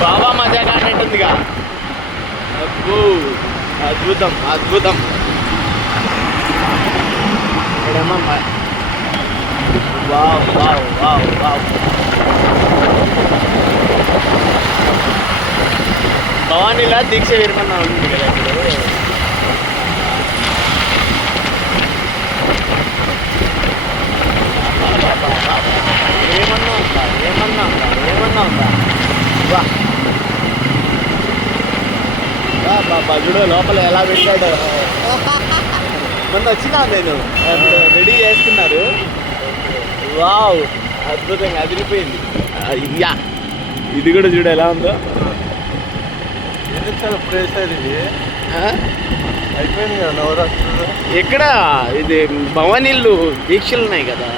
బాబా మజాగా అన్నట్టుందిగా. అబ్బో అద్భుతం అద్భుతం. ఇక్కడేమో వావ్ వావ్ వావ్ వావ్. భవానీలా దీక్ష విరమణ ఉంటుంది కదా ఇప్పుడు. ఏమన్నా ఉందా ఏమన్నా ఉందా ఏమన్నా ఉందా? బాబా చూడు లోపల ఎలా పెట్టాడు. మొన్న వచ్చినా నేను అప్పుడు రెడీ చేస్తున్నారు. వావ్ అద్భుతంగా అదిరిపోయింది. యా ఇది కూడా చూడు ఎలా ఉందో. చాలా ప్లేస్ ఇది అయిపోయింది కదా నవరాత్రులు. ఎక్కడ ఇది భవానీలు దీక్షలు ఉన్నాయి కదా.